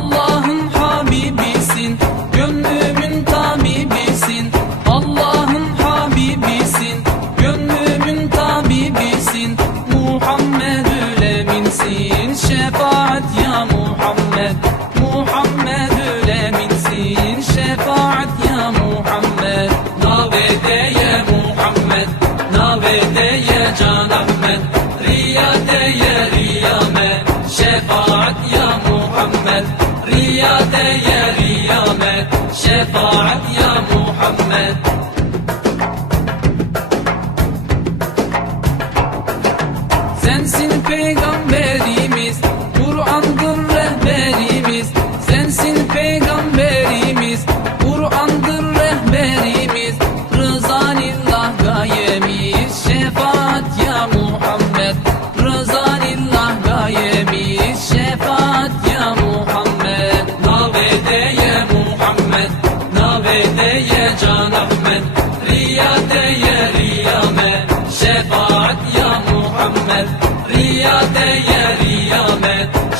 Allah'ın Habibisin Gönlümün tabibisin. Allah'ın Habibisin Gönlümün tabibisin. Muhammedül Şefaat ya Muhammed. Muhammedül Eminsin Şefaat ya Muhammed. Navedeye Muhammed Navedeye Can Ahmet. Riyade'ye ليالي يا مات شفاعة يا محمد.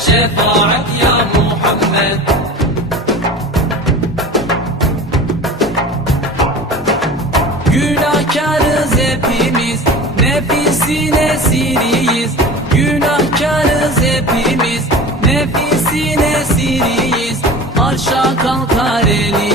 Şefaat ya Muhammed. Günahkarız hepimiz Nefisin esiriyiz Günahkarız hepimiz Nefisin esiriyiz Arşa kalkar elimiz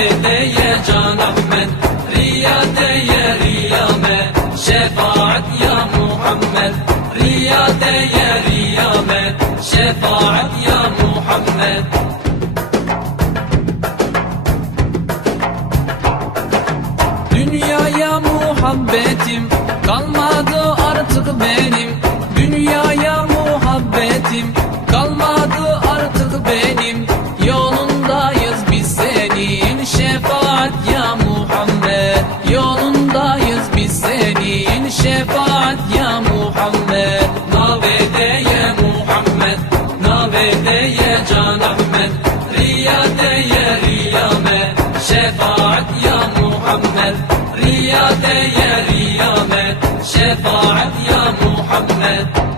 Navedeye Can Ahmet Riyadeye Riyame Şefaat ya Muhammed. Riyadeye Riyame Şefaat ya Muhammed. Dünyaya muhabbetim kalmadı Can Ahmet Riyadeye Riyame Şefaat ya Muhammed Riyadeye Riyame Şefaat ya Muhammed